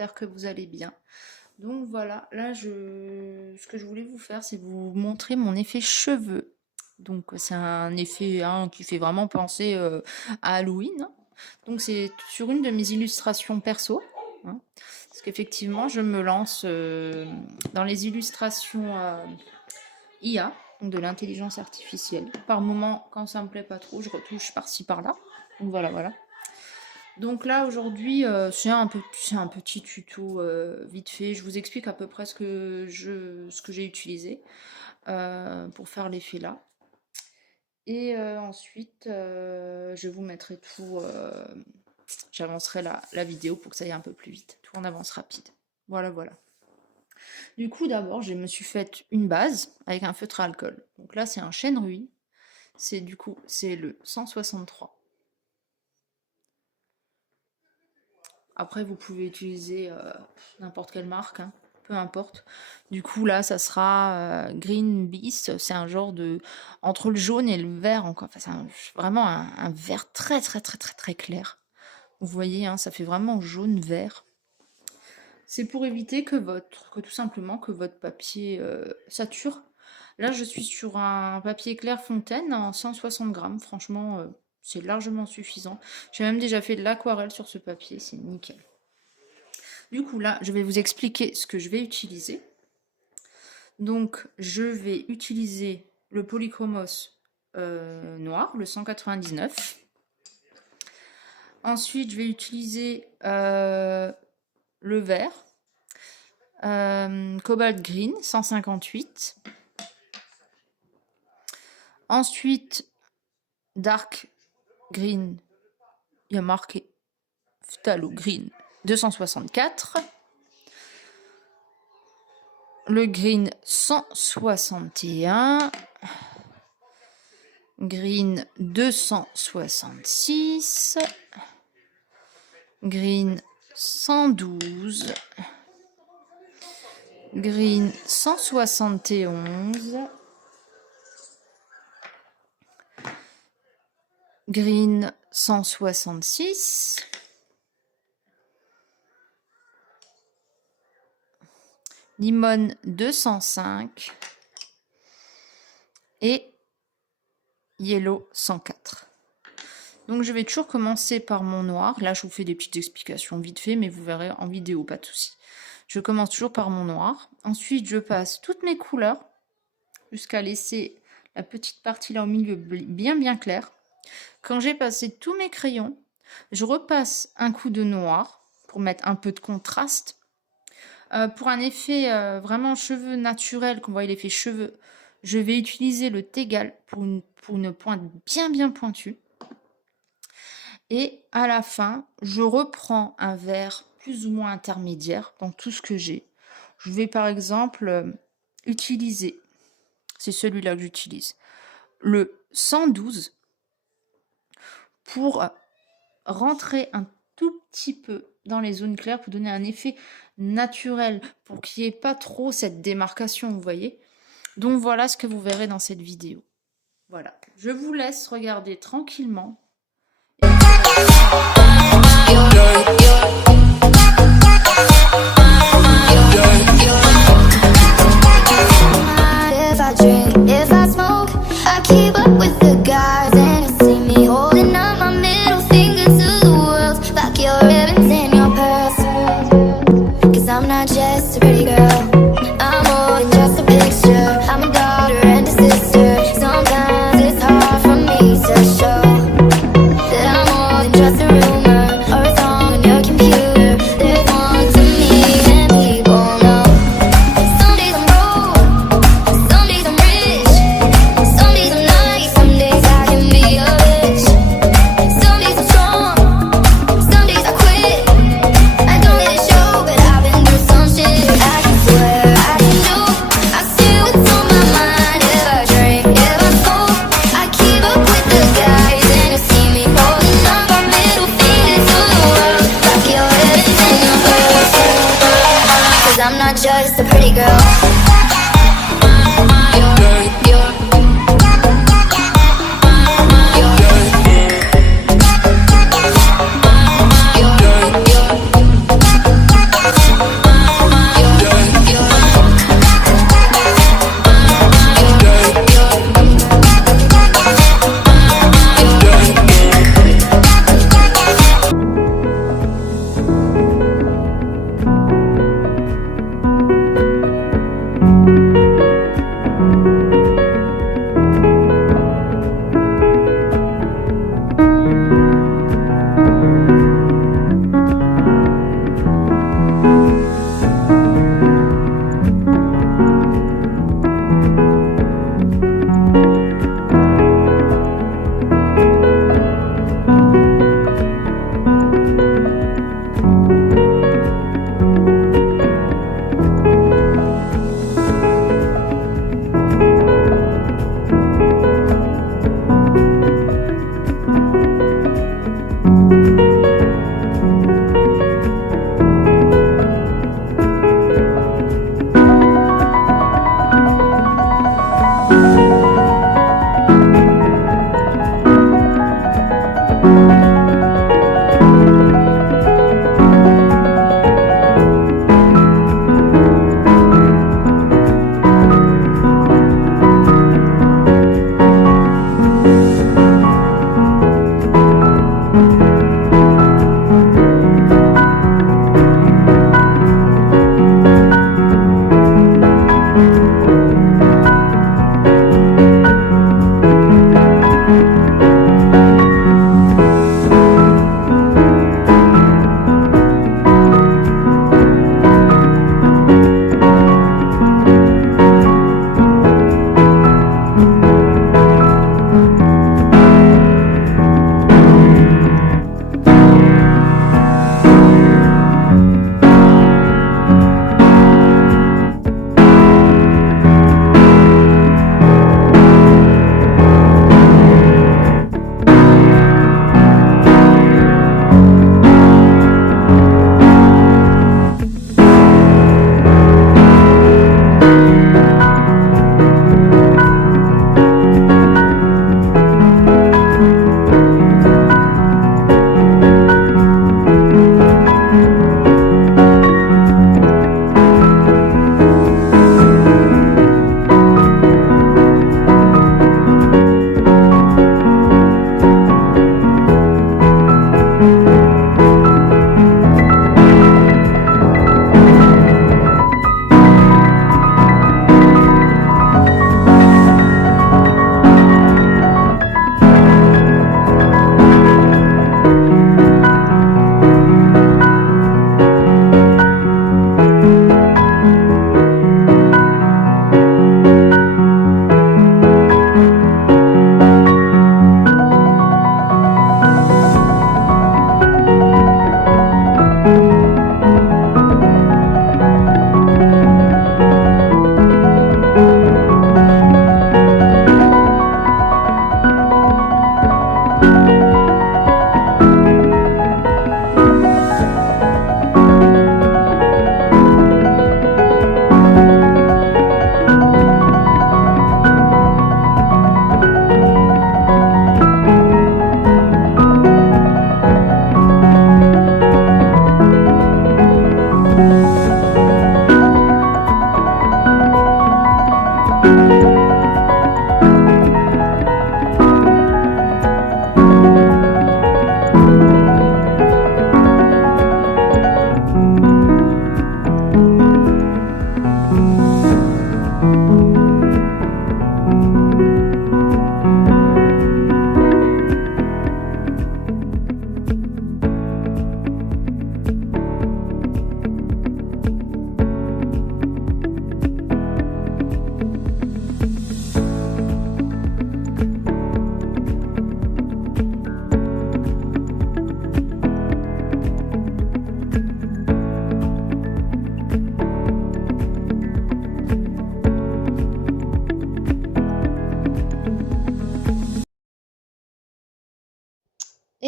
j'espère que vous allez bien. Donc voilà, là ce que je voulais vous faire, c'est vous montrer mon effet cheveux. Donc c'est un effet qui fait vraiment penser à Halloween, hein. Donc c'est sur une de mes illustrations perso, hein, parce qu'effectivement je me lance dans les illustrations IA, donc de l'intelligence artificielle. Par moment, quand ça me plaît pas trop, je retouche par-ci par-là. Donc voilà. Donc là aujourd'hui c'est un petit tuto vite fait. Je vous explique à peu près ce que j'ai utilisé pour faire l'effet là. Et ensuite je vous mettrai tout, j'avancerai la vidéo pour que ça aille un peu plus vite, tout en avance rapide. Voilà. Du coup d'abord je me suis faite une base avec un feutre à alcool. Donc là c'est un chêne ruy, c'est le 163. Après, vous pouvez utiliser n'importe quelle marque, hein, peu importe. Du coup, là, ça sera Green Beast. C'est un genre de... entre le jaune et le vert, encore. Enfin, c'est vraiment un vert très clair. Vous voyez, hein, ça fait vraiment jaune-vert. C'est pour éviter que tout simplement, que votre papier sature. Là, je suis sur un papier clair fontaine en 160 grammes. Franchement... c'est largement suffisant. J'ai même déjà fait de l'aquarelle sur ce papier, c'est nickel. Du coup là, je vais vous expliquer ce que je vais utiliser. Donc je vais utiliser le Polychromos noir, le 199. Ensuite, je vais utiliser le vert, Cobalt Green, 158. Ensuite, Dark Green, il y a marqué Phthalo Green 264, le Green 161, Green 266, Green 112, Green 171, Green 166, Limone 205 et Yellow 104. Donc je vais toujours commencer par mon noir. Là je vous fais des petites explications vite fait, mais vous verrez en vidéo, pas de souci. Je commence toujours par mon noir. Ensuite je passe toutes mes couleurs jusqu'à laisser la petite partie là au milieu bien claire. Quand j'ai passé tous mes crayons, je repasse un coup de noir pour mettre un peu de contraste. Pour un effet vraiment cheveux naturel, qu'on voit l'effet cheveux, je vais utiliser le Tegal pour une pointe bien pointue. Et à la fin, je reprends un vert plus ou moins intermédiaire dans tout ce que j'ai. Je vais par exemple utiliser, c'est celui-là que j'utilise, le 112 pour rentrer un tout petit peu dans les zones claires pour donner un effet naturel, pour qu'il n'y ait pas trop cette démarcation, vous voyez. Donc voilà ce que vous verrez dans cette vidéo. Voilà, je vous laisse regarder tranquillement. I'm not just a pretty girl, I'm more than just a picture. I'm a daughter and a sister. Sometimes it's hard for me to show that I'm more than just a rumor or a song on your computer. There's more to me than people know. Some days I'm broke, some days I'm rich, some days I'm nice, some days I can be a bitch. Some days I'm strong, some days I quit. I don't let it show, but I've been through some shit. I can swear I can do. I see what's on my mind. If I drink, if I smoke, I keep up with the guys, and you see me holding up our middle fingers to the world, like your heaven's in your purse. 'Cause I'm not just a pretty girl.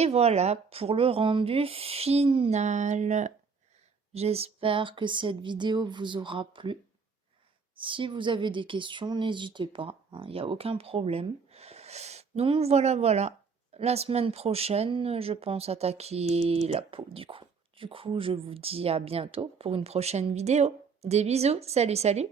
Et voilà pour le rendu final. J'espère que cette vidéo vous aura plu. Si vous avez des questions, n'hésitez pas, hein, il n'y a aucun problème. Donc voilà. La semaine prochaine, je pense attaquer la peau du coup. Du coup, je vous dis à bientôt pour une prochaine vidéo. Des bisous, salut.